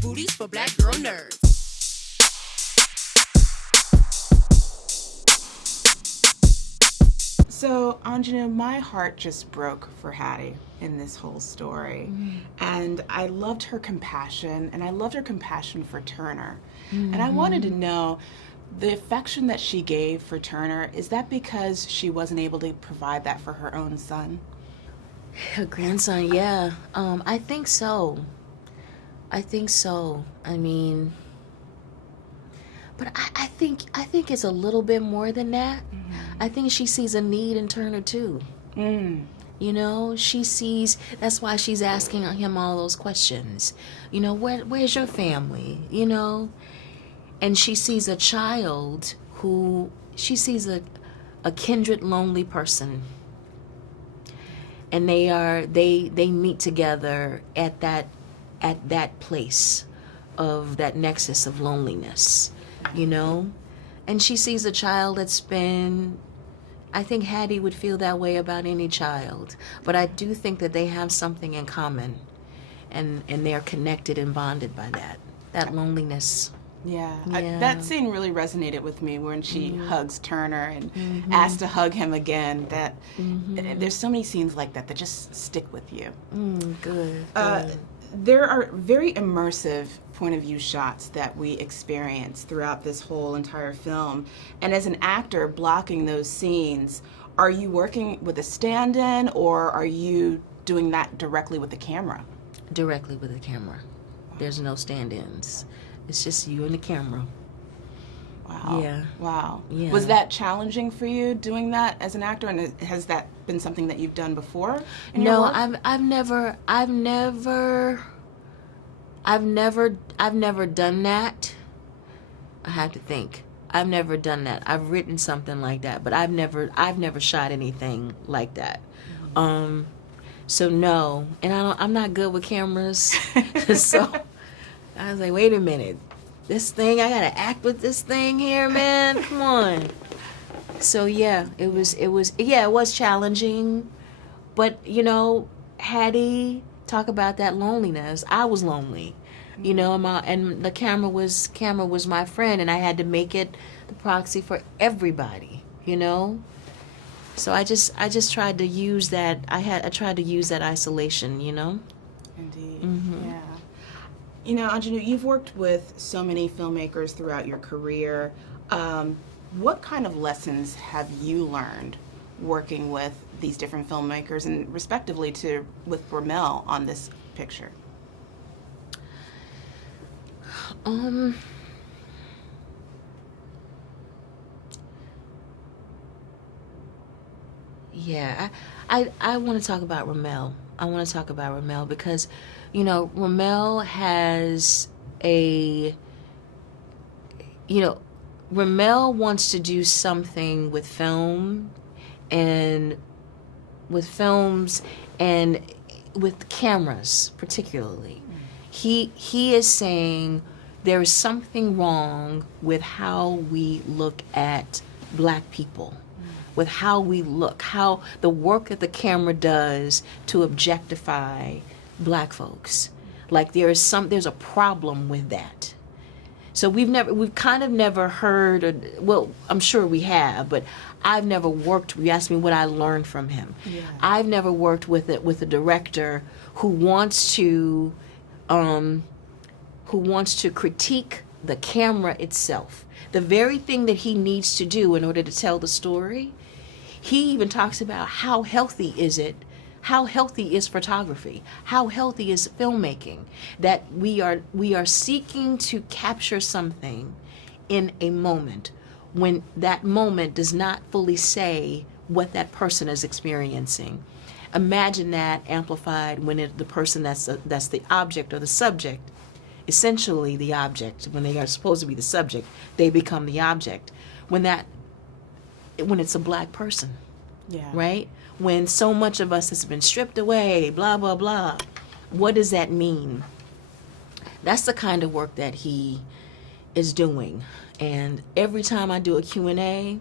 booties for black girl nerds. So, Aunjanue, my heart just broke for Hattie in this whole story. And I loved her compassion, and I loved her compassion for Turner. And I wanted to know, the affection that she gave for Turner, is that because she wasn't able to provide that for her own son? Her grandson, yeah. I think so. I mean, but I think it's a little bit more than that. I think she sees a need in Turner too. You know, she sees, that's why she's asking him all those questions. You know, where's your family? You know? And she sees a child she sees a kindred lonely person. And they meet together at that place of that nexus of loneliness, you know? And she sees a child that's been, I think Hattie would feel that way about any child, but I do think that they have something in common, and they're connected and bonded by that loneliness. Yeah, that scene really resonated with me when she hugs Turner and asks to hug him again. That there's so many scenes like that just stick with you. Good. There are very immersive point of view shots that we experience throughout this whole entire film. And as an actor blocking those scenes, are you working with a stand-in, or are you doing that directly with the camera? Directly with the camera. There's no stand-ins. It's just you and the camera. Wow. Yeah. Wow. Yeah. Was that challenging for you doing that as an actor, and has that been something that you've done before in your work? I've never done that. I have to think. I've never done that. I've written something like that, but I've never shot anything like that. So no, and I'm not good with cameras. So I was like, wait a minute, this thing, I gotta act with this thing here, man. Come on. So yeah, it was challenging, but you know, Hattie, talk about that loneliness. I was lonely, you know, and the camera was my friend, and I had to make it the proxy for everybody, you know. So I just tried to use that. I tried to use that isolation, you know. Indeed. Yeah. You know, Aunjanue, you've worked with so many filmmakers throughout your career. What kind of lessons have you learned working with these different filmmakers, and respectively with Ramell on this picture? Yeah, I want to talk about Ramell. I want to talk about Ramell because, you know, Ramell has Ramell wants to do something with film and with films and with cameras particularly. He is saying there is something wrong with how we look at black people, with how we look, how the work that the camera does to objectify black folks. Like there's a problem with that. So we've kind of never heard, well, I'm sure we have, but I've never worked, you asked me what I learned from him. Yeah. I've never worked with a director who wants to critique the camera itself. The very thing that he needs to do in order to tell the story. He even talks about how healthy is it, how healthy is photography, how healthy is filmmaking, that we are seeking to capture something in a moment when that moment does not fully say what that person is experiencing. Imagine that amplified when the person that's the object or the subject, essentially the object, when they are supposed to be the subject, they become the object. When it's a black person, right? When so much of us has been stripped away, blah, blah, blah. What does that mean? That's the kind of work that he is doing. And every time I do a Q&A,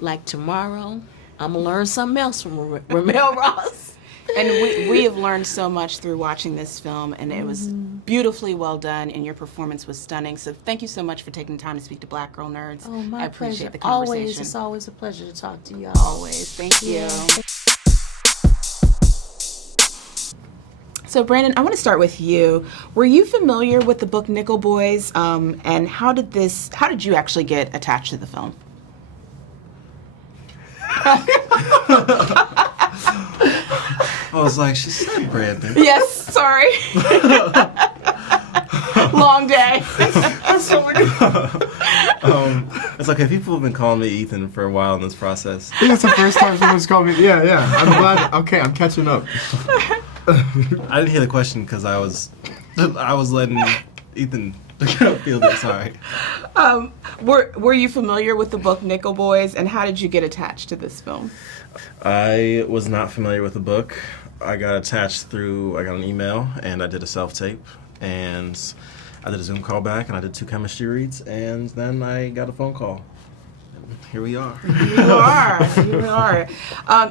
like tomorrow, I'm going to learn something else from Ramell Ross. And we have learned so much through watching this film, and it was beautifully well done, and your performance was stunning. So thank you so much for taking the time to speak to Black Girl Nerds. Oh, my I appreciate pleasure. the conversation. Always, it's always a pleasure to talk to y'all. Always. Thank you. So Brandon, I want to start with you. Were you familiar with the book Nickel Boys, and how did you actually get attached to the film? I was like, she said Brandon. Yes, sorry. Long day. It's okay. People have been calling me Ethan for a while in this process. I think it's the first time someone's called me. Yeah. I'm glad. Okay, I'm catching up. I didn't hear the question because I was letting Ethan field it. Sorry. Were you familiar with the book Nickel Boys, and how did you get attached to this film? I was not familiar with the book. I got attached I got an email, and I did a self-tape, and I did a Zoom call back, and I did 2 chemistry reads, and then I got a phone call. Here we are. You are.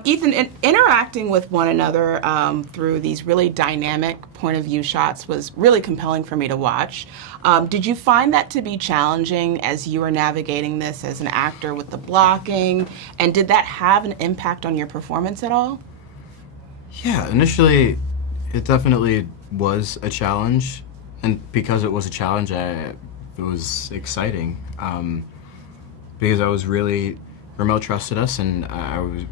Ethan, interacting with one another through these really dynamic point of view shots was really compelling for me to watch. Did you find that to be challenging as you were navigating this as an actor with the blocking? And did that have an impact on your performance at all? Yeah, initially, it definitely was a challenge, and because it was a challenge, it was exciting. Because I was really, Ramell trusted us, and I was,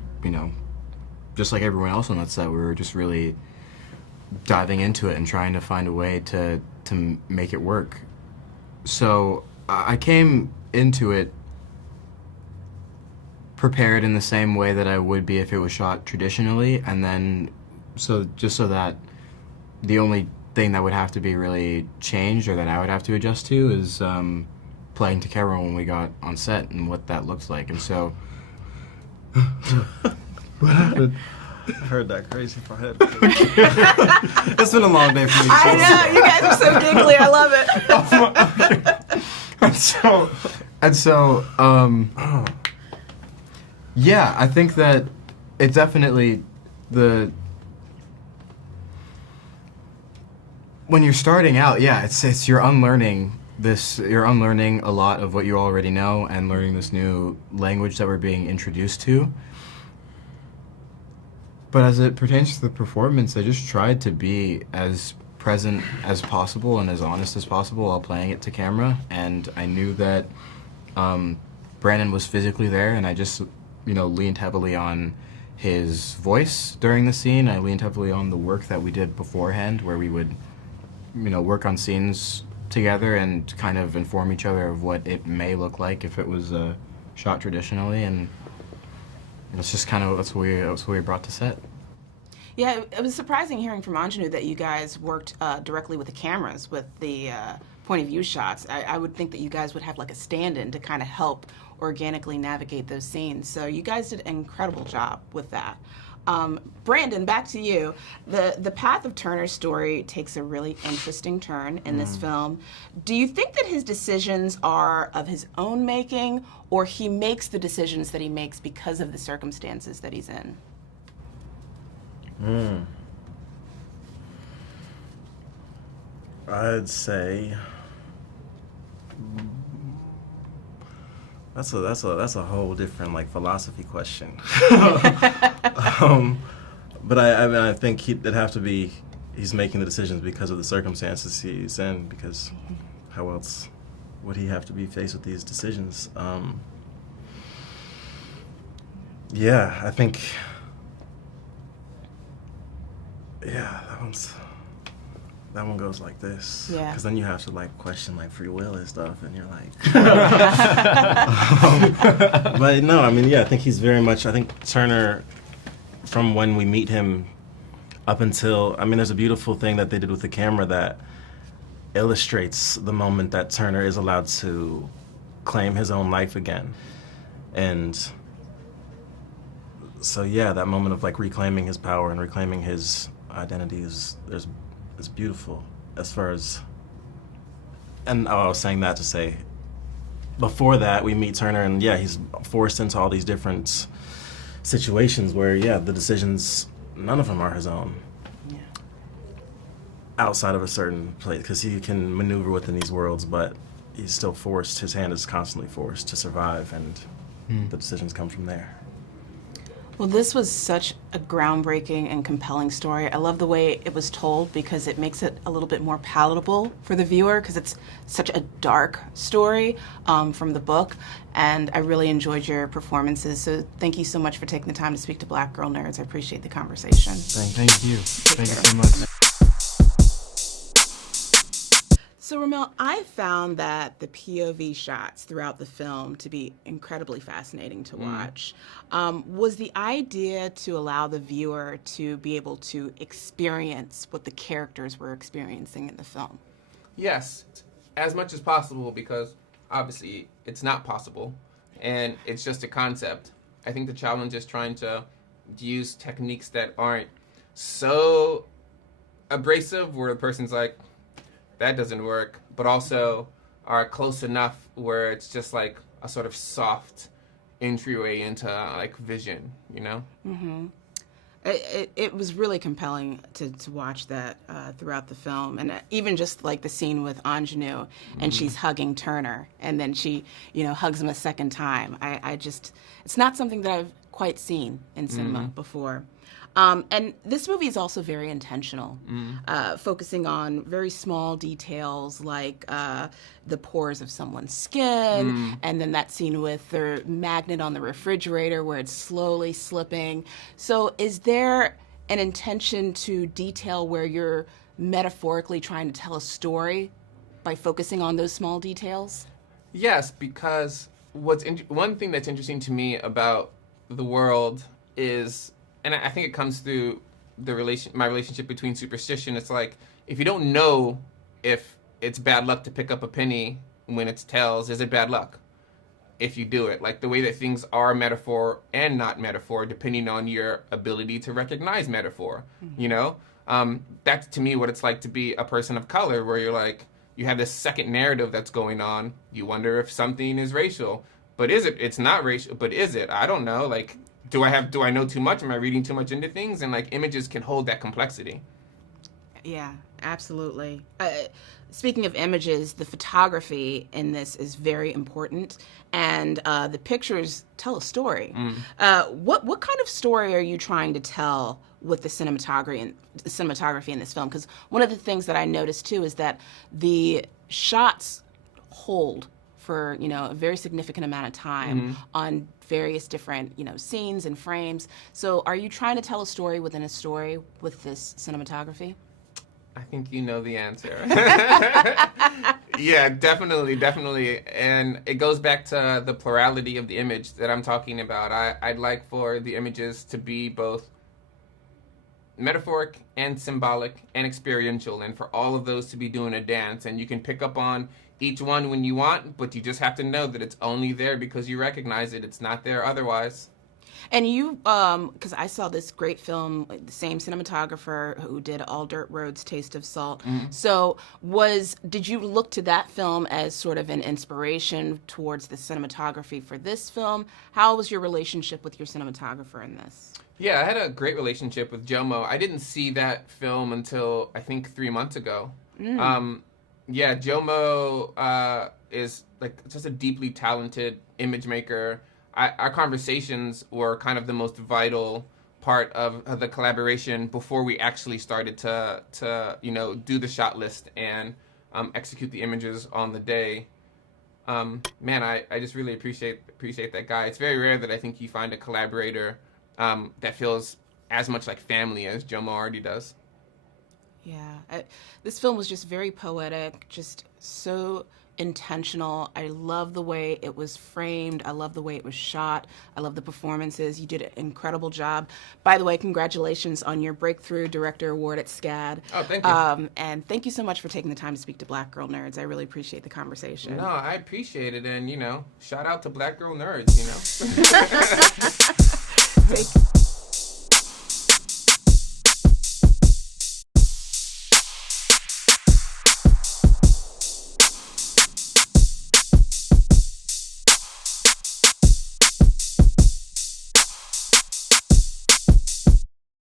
just like everyone else on that set, we were just really diving into it and trying to find a way to make it work. So I came into it prepared in the same way that I would be if it was shot traditionally, and then so that the only thing that would have to be really changed or that I would have to adjust to is playing to camera when we got on set and what that looks like. And so what happened? I heard that crazy part. It's been a long day for me. I know, you guys are so giggly, I love it. and so yeah, I think that it definitely when you're starting out, yeah, it's you're unlearning a lot of what you already know and learning this new language that we're being introduced to. But as it pertains to the performance, I just tried to be as present as possible and as honest as possible while playing it to camera. And I knew that Brandon was physically there, and I just, leaned heavily on his voice during the scene. I leaned heavily on the work that we did beforehand, where we would, work on scenes together and kind of inform each other of what it may look like if it was shot traditionally, and it's just kind of that's what we brought to set. Yeah, it was surprising hearing from Aunjanue that you guys worked directly with the cameras, with the point of view shots. I would think that you guys would have like a stand-in to kind of help organically navigate those scenes. So you guys did an incredible job with that. Brandon, back to you. The path of Turner's story takes a really interesting turn in this film. Do you think that his decisions are of his own making, or he makes the decisions that he makes because of the circumstances that he's in? I'd say that's a whole different philosophy question. But I think it'd have to be he's making the decisions because of the circumstances he's in, because how else would he have to be faced with these decisions? Yeah, I think. Yeah, that one goes like this. Yeah. Because then you have to question free will and stuff, and you're like. But no, I think he's very much. I think Turner, from when we meet him up until there's a beautiful thing that they did with the camera that illustrates the moment that Turner is allowed to claim his own life again, and. So yeah, that moment of reclaiming his power and reclaiming his identity is beautiful. As far as, and I was saying that to say, before that we meet Turner, and yeah, he's forced into all these different situations where the decisions, none of them are his own. Yeah. outside of a certain place, because he can maneuver within these worlds, but he's still forced. His hand is constantly forced to survive, and the decisions come from there. Well, this was such a groundbreaking and compelling story. I love the way it was told because it makes it a little bit more palatable for the viewer because it's such a dark story from the book. And I really enjoyed your performances. So thank you so much for taking the time to speak to Black Girl Nerds. I appreciate the conversation. Thank you. Thank you so much. So Ramell, I found that the POV shots throughout the film to be incredibly fascinating to watch. Was the idea to allow the viewer to be able to experience what the characters were experiencing in the film? Yes, as much as possible, because obviously it's not possible and it's just a concept. I think the challenge is trying to use techniques that aren't so abrasive where the person's like, that doesn't work, but also are close enough where it's just like a sort of soft entryway into like vision, you know? Mm-hmm. It was really compelling to watch that throughout the film, and even just like the scene with Aunjanue, and she's hugging Turner, and then she, hugs him a second time. I just, it's not something that I've quite seen in cinema before. And this movie is also very intentional, focusing on very small details like the pores of someone's skin, and then that scene with the magnet on the refrigerator where it's slowly slipping. So is there an intention to detail where you're metaphorically trying to tell a story by focusing on those small details? Yes, because one thing that's interesting to me about the world is, and I think it comes through my relationship between superstition. It's like, if you don't know if it's bad luck to pick up a penny when it's tails, is it bad luck if you do it? Like the way that things are metaphor and not metaphor, depending on your ability to recognize metaphor, That's to me what it's like to be a person of color, where you're like, you have this second narrative that's going on. You wonder if something is racial, but is it? It's not racial, but is it? I don't know. Like, do I know too much? Am I reading too much into things? And like images can hold that complexity. Yeah, absolutely. Speaking of images, the photography in this is very important, and the pictures tell a story. What kind of story are you trying to tell with the cinematography in this film? Because one of the things that I noticed too is that the shots hold for a very significant amount of time on various different scenes and frames. So are you trying to tell a story within a story with this cinematography? I think you know the answer. Yeah, definitely. And it goes back to the plurality of the image that I'm talking about. I'd like for the images to be both metaphoric and symbolic and experiential, and for all of those to be doing a dance. And you can pick up on each one when you want, but you just have to know that it's only there because you recognize it. It's not there otherwise. And you, because I saw this great film, the same cinematographer who did All Dirt Road's Taste of Salt. So did you look to that film as sort of an inspiration towards the cinematography for this film? How was your relationship with your cinematographer in this? Yeah, I had a great relationship with Jomo. I didn't see that film until I think 3 months ago. Yeah, Jomo is like just a deeply talented image maker. Our conversations were kind of the most vital part of the collaboration before we actually started to do the shot list and execute the images on the day. Man, I just really appreciate that guy. It's very rare that I think you find a collaborator that feels as much like family as Jomo already does. Yeah, this film was just very poetic, just so intentional. I love the way it was framed. I love the way it was shot. I love the performances. You did an incredible job. By the way, congratulations on your Breakthrough Director Award at SCAD. Oh, thank you. And thank you so much for taking the time to speak to Black Girl Nerds. I really appreciate the conversation. No, I appreciate it. And, shout out to Black Girl Nerds, Thank